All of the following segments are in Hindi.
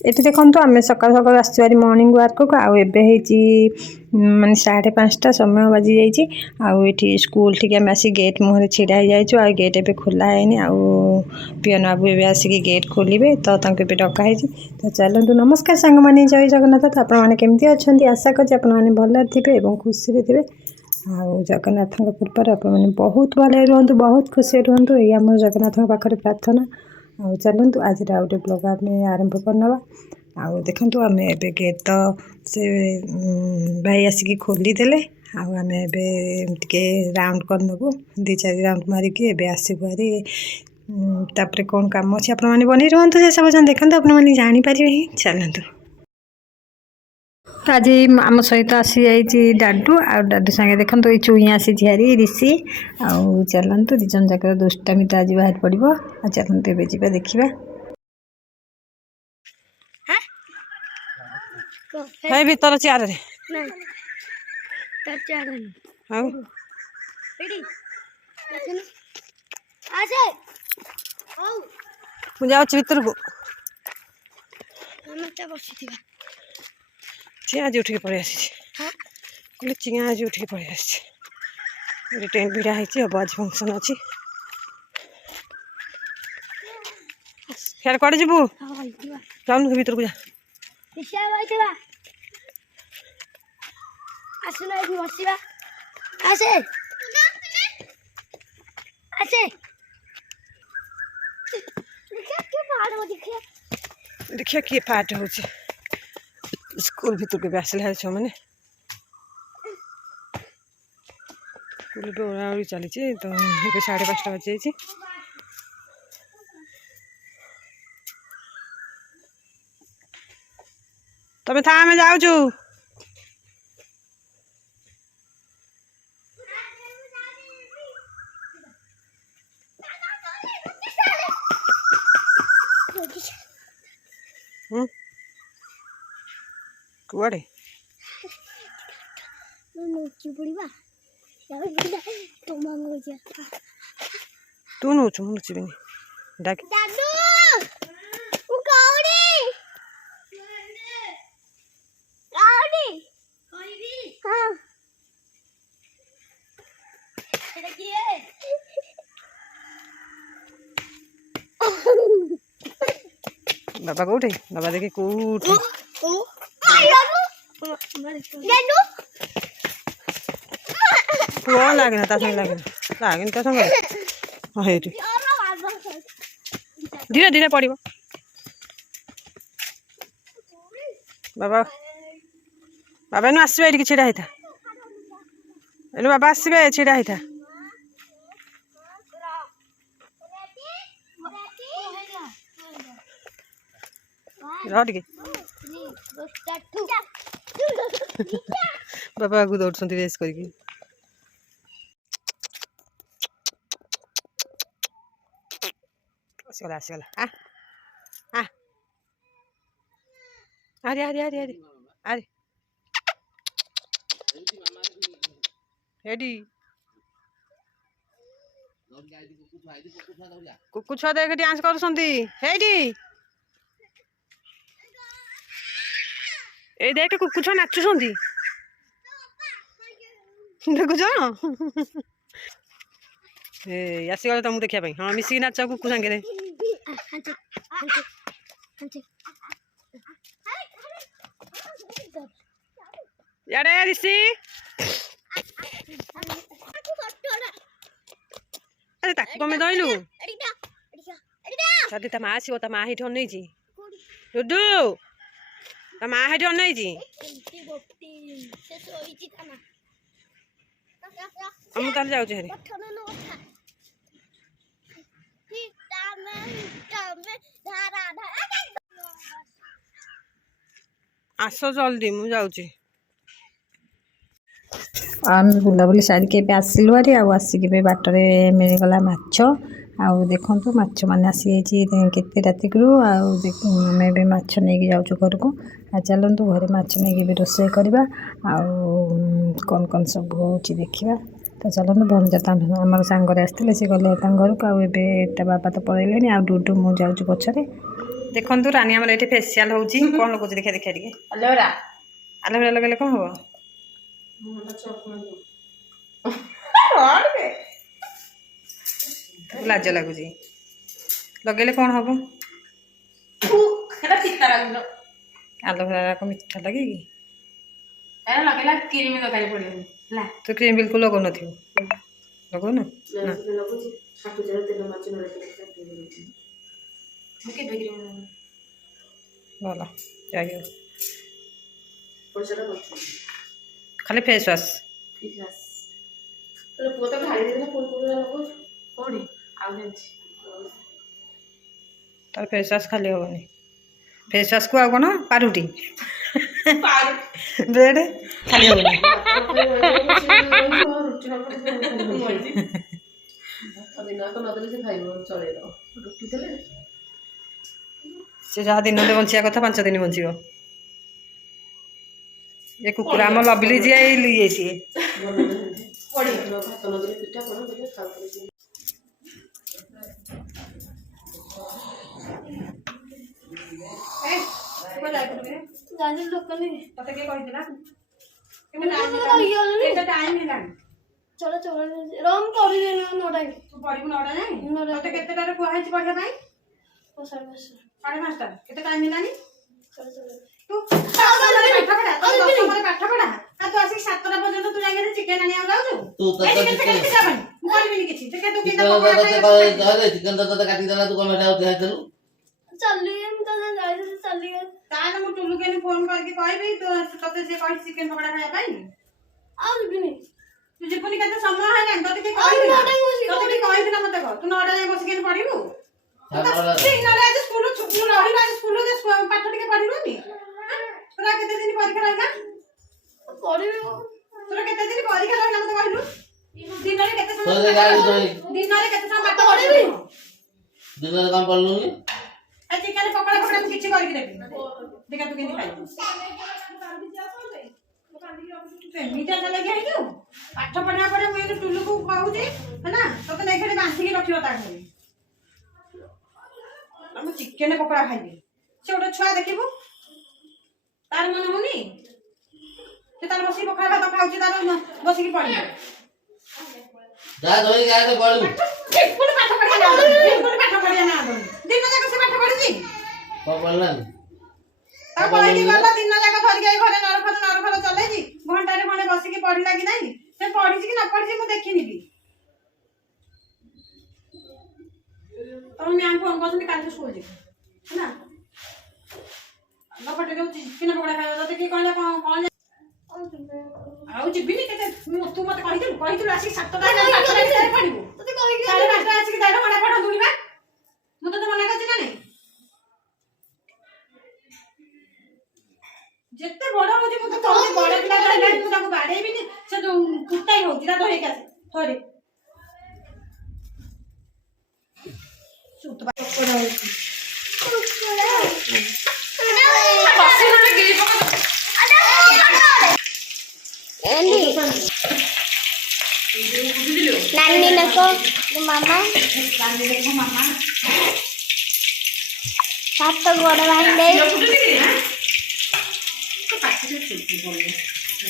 ये देखो आम सका सका आसुरी मर्णिंग वार्क को आउ माने 5:30 समय बाजी जाइए स्कूल टी आम आसी गेट मुहर छिड़ा हो गेट ए खोला है आउ पियन बाबू ए आसिक गेट खोलेंगे तो डकाई तो चलतु नमस्कार सांग मैंने जय जगन्नाथ तो आपमती अच्छा आशा कर भल थे खुशी थे आउ जगन्नाथ कृपार आप बहुत भले रुहतु बहुत खुशी रुहतु ये आम जगन्नाथ पाखे प्रार्थना आउ चलतु आज गोटे ब्लॉग आम आरंभ करनवा आउ देखु आम ए गेट तो से भाई आसिक खोलीदे आम टे राउंड करनबू 2-4 राउंड मारिकी आसबू हारी तापर कौन कम अच्छे आप बनी रुहतु से सब देखते आपने जापर ही चलतु आज आम सहित आसी जाइए डाडू आ डाडू सागे देखो ये चुई आसी हारी ऋषि आउ चलतु दिज जाक दुष्टामी तो आज बाहर पड़ो आ चलतु ए जा देखा है भीतर चेयर रे मुझे भीतर को चिया आज उठिक पड़े आसी चिया आज उठिक पड़े आसी टेंट भिड़ा है अब आज फंक्शन अच्छी फिर कड़े जीवु जाऊन भीतर को जा देखिए किए पार्ट हो स्कूल भीतर के आसला छो मैंने स्कूल पे उड़ा चली तो 5:30 बज जाइए तमें था आम जाऊचु कुआड़े तू नोचु मुझे डाक बाबा कौटे बाबा देखी कौटे पुआ लगे ना लगे तो संगे हाँ धीरे धीरे पड़ बाबा बाबा इन आसबे ये छिड़ा होता इन बाबा आसबे छिड़ा होता रे बाबा आगु दौड़ रेस करके आसगला अरे अरे अरे अरे अरे हेडी कुकु छुआ देख डांस कर देख कुकु छुआ नाचुंट देखुच आसीगले तुमको देखा हाँ मिसिक नाच कुकु सांगे यारे ऋषि अरे ताकू कमे दइलु छदी ता मां आसीबो ता मां हेठी अनैछि डुडू ता मां हेठी अनैछि हम ताल जाउ छेरी आस जल्दी मु जाउछि आम बुलाबुली सारी के आसिलु हारी आसिक बाटर मिलगला माछ आउ देखु माछ मैंने आसी केते रातिकू आम माछ नहीं जाऊँ घर को आ चलतु घरे माछ नहीं रोषे करवा कौन कौन सब हो देखा तो चलतु भंजा आम सांगे आसते सी गले घर को आए बाबा तो पलैले आ डुडू मुझे पछरे देखु रानी आम ये फेसियाल हो कौन लगुच देखा देखा टे एलोवेरा आलोवेरा लगे कौन हम लाज लगुच लगे कौन हम आलोवेरा को मीठा लगे कि लगेगा क्रीम दरकार पड़े तो क्रीम बिल्कुल लगो न लगो ना भल जाइए खाली फेस वाश तार फेस वाश खाली हेनी फेस वाश को आगो ना पारुटी ब्रेड खाली हेनी से जहाँ दिन दे बंचा कथा 5 दिन बंचो ये कुकुर आम लबिली जी लिए सी चलो चलो रम पढ़ी नोटा तू पढ़ू नौटा जाए तो केते कहई पढ़ा साढ़े 5टा केते टाइम मिलानी चलो चलो तू पाठ पढ़ा तू आसिक 7टा पर्यंत तू जाके चिकेन आनी जाऊ तू चिकन तो काटी देला तू कोन बैठा चलू चली हम तो जाई चली ताने मु टुलु के फोन करके कहबी तो तते से कहि चिकेन पकड़ा खाया पाई आ बिनी तू जेपुनी केते समय है ना तते के कहबी तते के कहबी ना मते तू 9टा जाय बस के पढ़िबू ठीक ना आज स्कूल छुट्टी रही आज स्कूल जे पाठ टिके पढ़िबुनी तोरा केते दिन परीक्षा रहना पढ़िबी तोरा केते दिन परीक्षा रहना मते कहलु दिन रे केते तो समय दिन रे केते समय पाठ पढ़िबी दिन रे काम पढ़लु नी ए चिकेन पकड़ा पकड़ा तू किछि करके देबी देखा तू केनी खाइबू मीठा चले गया है पाठ पढ़ा पड़े मुझे टुलु को कहू जे है ना तो नहीं खेले बांधी रखियो ता घरे हम चिकेन पकड़ा खाइबे से गोटे छुआ देखिबू तार मन होनी से तार बसी पकड़ा भात खाउची तार बसी की पड़ी जा धोई जा तो पढ़ू बिल्कुल पाठ पढ़ा ना बिल्कुल पाठ पढ़ा ना दिन जाक से पाठ पढ़ी को पढ़ला ता पढ़ी की गला दिन जाक धर के घरे नर चले जी घंटा रे खंडे बसी की पढ़ी लागी नहीं से पढ़ी कि ना पढ़ी मु देखिनी भी तो मैम फोन करछन काल स्कूल जी है ना लपटे दो चिकन पकड़ा खाया तो के कहले कोन आउ जिबिनी केते तू मते कहितु आसी 7टा 8टा रे पढ़िबू तते कहि के 5टा आसी के दाइला खंडे पढ़ा दुनी बा मु तो मना करछ ना नहीं जेते बड़ होजी मु तो बड़ पिला रहला मु ताको बाडे भी नहीं से तो कुटाई होती ना धरे के थरे सुत बा पड़ा होती बसी ना गिरी पका नानी नको मामा नानी देखो मामा सात तो गोड़ भाई दे तो पाछे से छुट्टी पड़े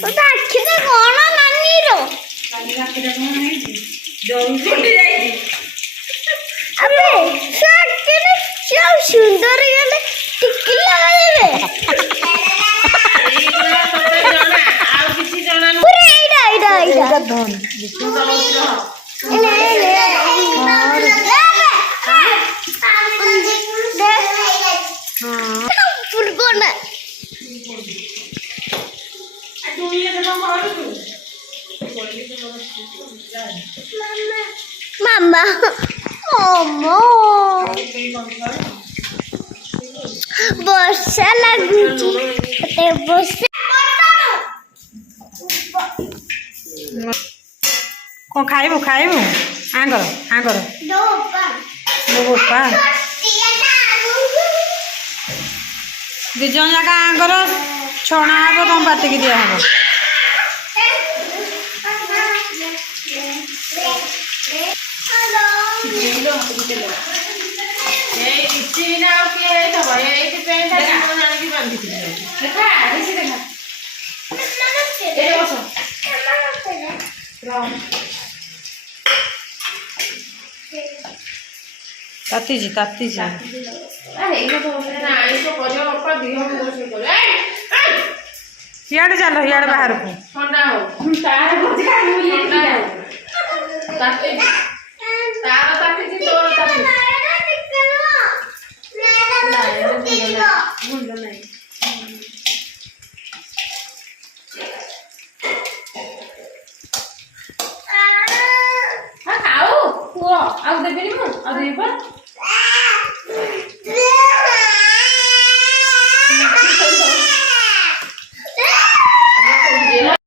तो आखि से कोन नानी रो नानी आके देखो नहीं जल्दी छुट्टी जाई अबे शर्ट ने क्या सुंदर गले टिकली लगा देबे एटा धन मामा ओमो वर्षा लागुची ते वर्षा कौन खाइबू खाइबू आंगर आंगर मो बोपा दी जन जाक आंगर छणा हम तुम बाटिकी दिया हम हेलो କିଛି ନା ଆଉ କିଏ ହେଇଥିବ ଏଇଠି ପେଣ୍ଟ ଆଣିକି ବାନ୍ଧିଥିଲି ଦେଖା ବେଶୀ ଦେଖା ଏ ବସ ତାତିଛି ତାତିଛି ଆଇଁଷ କରିବ ବାପା ଦିହ ରୋଷେଇ କରିବ ଇଆଡ଼େ ଚାଲ ଇଆଡ଼େ ବାହାରକୁ ଥଣ୍ଡା ହଉ ତାର ତାତିଛି ତୋର ତାତିଛି ମୁଣ୍ଡ ନାହିଁ ଖାଉ କୁହ ଆଉ ଦେବିନି ମୁଁ ଆଉ ଦେବି